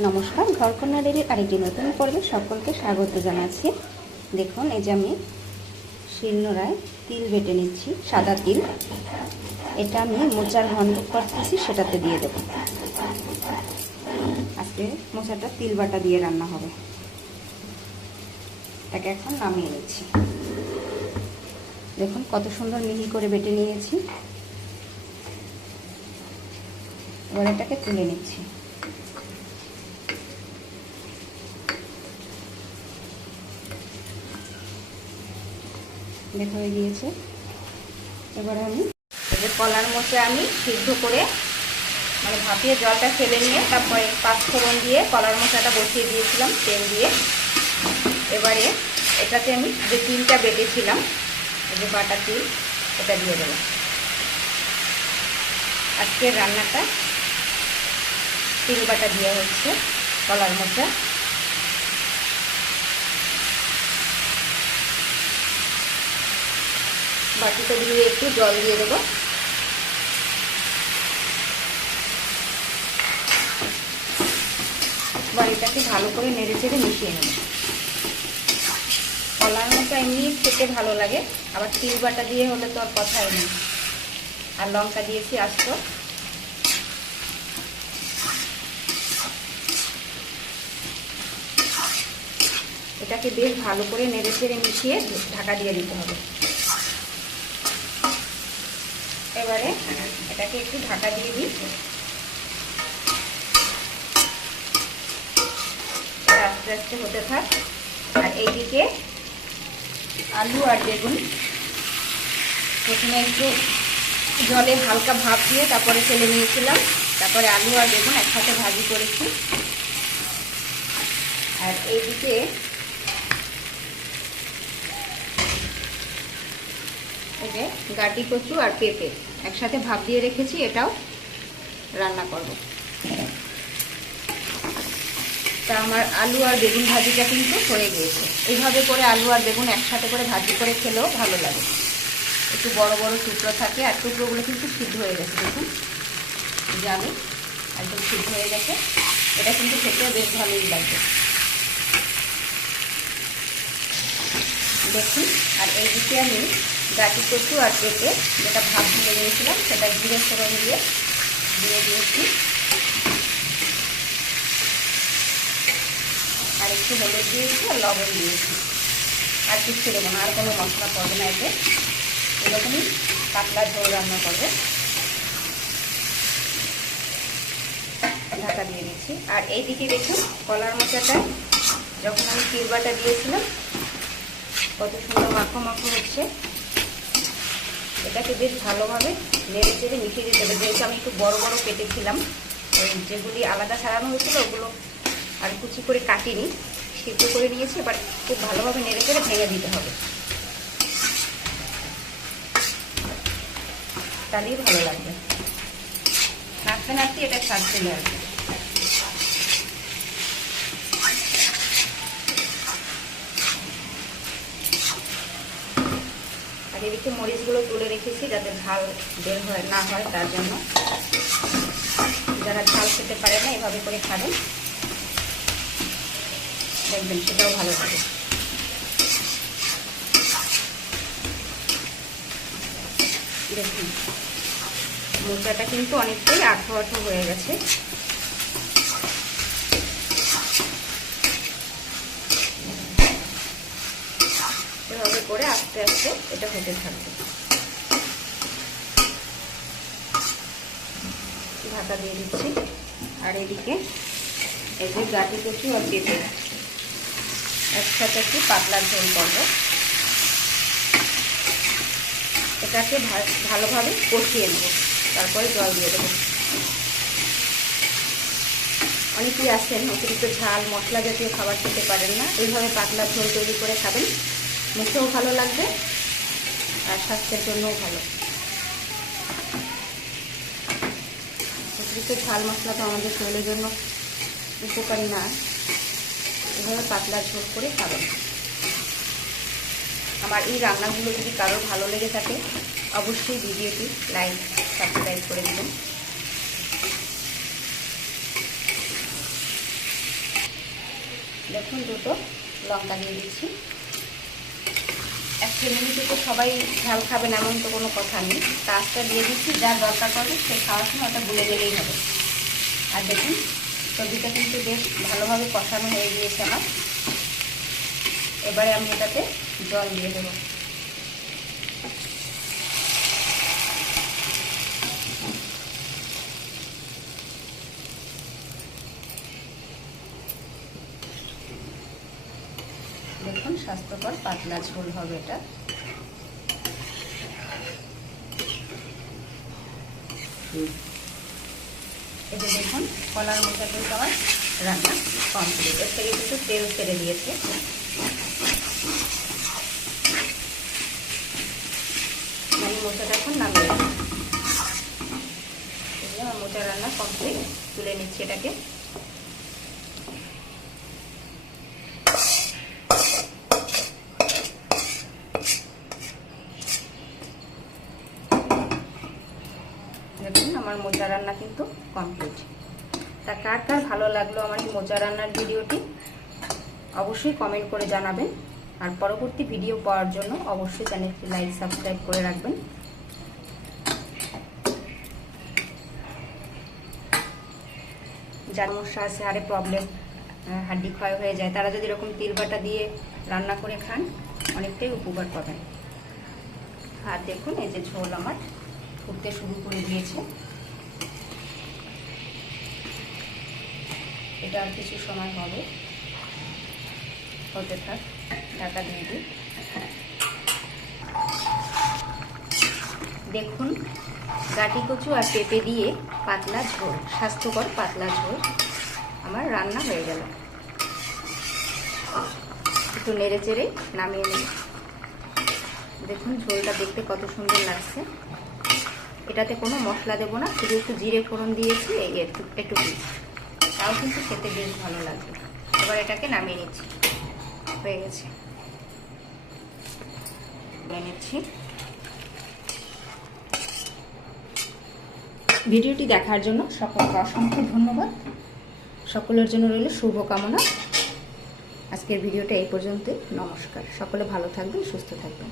নমস্কার, ঘরকন্যা ডেলির আরেকটি নতুন পর্বে সকলকে স্বাগত জানাচ্ছি। দেখুন, এই যে আমি শিলনোড়ায় তিল বেটে নিচ্ছি, সাদা তিল। এটা আমি মোচার ঘন্ট করতেছি সেটাতে দিয়ে দেবো। আজকে মোচাটা তিল বাটা দিয়ে রান্না হবে। এটাকে এখন নামিয়ে নিচ্ছি। দেখুন, কত সুন্দর মিহি করে বেটে নিয়েছি। এবার এটাকে তুলে নিচ্ছি। দেখা হয়ে গিয়েছে। এবার আমি যে কলার মোচে আমি সিদ্ধ করে মানে ভাপিয়ে জলটা ফেলে নিয়ে তারপরে পাঁচফোড়ন দিয়ে কলার মোচাটা বসিয়ে দিয়েছিলাম তেল দিয়ে। এবারে এটাতে আমি যে তিলটা বেটেছিলাম যে বাটা তিল এটা দিয়ে দেবো। আজকের রান্নাটা তিল বাটা দিয়ে হচ্ছে কলার মোচা বাটিতে দিয়ে একটু জল দিয়ে দেবো। বাড়িটাকে ভালো করে নেড়ে চেড়ে মিশিয়ে নেব। কলার মতো এমনি খেতে ভালো লাগে, আবার তিল দিয়ে হলে তো আর কথাই নেই। আর লঙ্কা দিয়েছি আস্ত। এটাকে বেশ ভালো করে নেড়ে চেড়ে মিশিয়ে ঢাকা দিয়ে দিতে হবে। এবারে এটাকে একটু ঢাকা দিয়ে দিই। আস্তে আস্তে হতে থাক। আর এইদিকে আলু আর বেগুন। প্রথমে একটু জলে হালকা ভাপ দিয়ে তারপরে ফেলে নিয়েছিলাম। তারপরে আলু আর বেগুন একসাথে ভাজি করেছি। আর এইদিকে যে গাটি, কচু আর পেঁপে একসাথে ভাপ দিয়ে রেখেছি, এটাও রান্না করব। তা আমার আলু আর বেগুন ভাজিটা কিন্তু হয়ে গিয়েছে। এইভাবে করে আলু আর বেগুন একসাথে করে ভাজি করে খেলেও ভালো লাগে। একটু বড় বড় টুকরো থাকে, আর টুকরোগুলো কিন্তু সিদ্ধ হয়ে গেছে, দেখুন। যে আলু একদম সিদ্ধ হয়ে গেছে। এটা কিন্তু খেতে বেশ ভালোই লাগবে দেখুন আর এই দিকে আমি গাটি কচু আর পেঁপে যেটা ভাত তুলে নিয়েছিলাম সেটা জিরে ফোড়ন দিয়ে দিয়ে দিয়েছি। আর একটু হলুদ দিয়েছি আর লবণ দিয়েছি। আর কিচ্ছু দেবো না, আর কোনো মশলা পড়বে না এতে। এরকমই পাতলা ঝোল রান্না করবে। ঢাকা দিয়ে দিচ্ছি। আর এইদিকে দেখুন, কলার মোচাটা যখন আমি তিরবাটা দিয়েছিলাম কত সুন্দর মাখো মাখো হচ্ছে। এটাকে বেশ ভালোভাবে নেড়ে চেড়ে মিশিয়ে দিতে হবে। যেহেতু আমি একটু বড় বড় কেটেছিলাম যেগুলি আলাদা ছাড়ানো হয়েছিল, ওগুলো আর কুচি করে কাটিনি, সিদ্ধ করে নিয়েছি, এবার খুব ভালোভাবে নেড়ে চেড়ে ভেঙে দিতে হবে। তাহলেই ভালো লাগবে। নাড়তে নাড়তে এটা স্বাদ আসবে এদিকে মরিচগুলো তুলে রেখেছি যাতে ঝাল বের হয়, না হয় তার জন্য। যারা ঝাল খেতে পারে না, এভাবে করে খাবেন। দেখবেন সেটাও ভালো লাগে। দেখুন, মোচাটা কিন্তু অনেকটাই আঠো আঠো হয়ে গেছে এভাবে করে আস্তে আস্তে এটা হতে থাকবে। ঢাকা দিয়ে দিচ্ছি। আর এদিকে এই যে গাটি কচু আর পেঁপে। একসাথে একটু পাতলা ঝোল করব। এটাকে ভালোভাবে কষিয়ে নেব। তারপরে জল দিয়ে দেবো। অনেকেই আছেন, অতিরিক্ত ঝাল, মশলা জাতীয় খাবার খেতে পারেন না। এইভাবে পাতলা ঝোল তৈরি করে খাবেন। মুখেও ভালো লাগবে আর স্বাস্থ্যের জন্যও ভালো। অতিরিক্ত ঝাল মশলা তো আমাদের শরীরের জন্য উপকারী না। এভাবে পাতলা ঝোল করে খাবেন। আমার এই রান্নাগুলো যদি কারোর ভালো লেগে থাকে, অবশ্যই ভিডিওটি লাইক, সাবস্ক্রাইব করে দেবেন। দেখুন দুটো লঙ্কা দিয়ে দিচ্ছি। এক ফ্যামিলিতে তো সবাই ঝাল খাবে না এমন তো কোনো কথা নেই। কাজটা দিয়ে দিচ্ছি, যা দরকার করবে সে খাওয়ার সময় ওটা গুলে গেলেই হবে। আর দেখুন সবজিটা কিন্তু বেশ ভালোভাবে কষানো হয়ে গিয়েছে আমার। এবারে আমি এটাতে জল দিয়ে দেবো দেখুন স্বাস্থ্যকর পাতলা ঝোল হবে এটা। যে দেখুন, কলার মধ্যে কিন্তু আমার রান্না কমপ্লিট এর থেকে কিন্তু তেল ছেড়ে দিয়েছে। মোচাটা এখন নামিয়ে আমার মোচা রান্না কমপ্লিট তুলে নিচ্ছি এটাকে দেখুন আমার মোচা রান্না কিন্তু কমপ্লিট তা কার কার ভালো লাগল আমার এই মোচা রান্নার ভিডিওটি? অবশ্যই কমেন্ট করে জানাবেন। আর পরবর্তী ভিডিও পাওয়ার জন্য অবশ্যই চ্যানেলটি লাইক সাবস্ক্রাইব করে রাখবেন। যার সমস্যা আছে, হাড়ে প্রবলেম হাড্ডি ক্ষয় হয়ে যায়, তারা যদি এরকম তিল বাটা দিয়ে রান্না করে খান, অনেকটাই উপকার পাবেন। আর দেখুন, এই যে ঝোল আমার ফুটতে শুরু করে দিয়েছে। এটা আর কিছু সময় হবে। হতে থাক ঢাকা দিয়ে দিই। দেখুন, গাটি কচু আর পেঁপে দিয়ে পাতলা ঝোল, স্বাস্থ্যকর পাতলা ঝোল আমার রান্না হয়ে গেল। একটু নেড়ে চেড়ে নামিয়ে নিই। দেখুন, ঝোলটা দেখতে কত সুন্দর লাগছে। এটাতে কোনো মশলা দেবো না, শুধু একটু জিরে ফোড়ন দিয়েছি, এই একটু একটু তাও কিন্তু খেতে বেশ ভালো লাগবে এবার এটাকে নামিয়ে নিচ্ছি। হয়ে গেছে। নিচ্ছি। ভিডিওটি দেখার জন্য সকলকে অসংখ্য ধন্যবাদ। সকলের জন্য রইল শুভকামনা। আজকের ভিডিওটা এই পর্যন্তই। নমস্কার। সকলে ভালো থাকবেন, সুস্থ থাকবেন।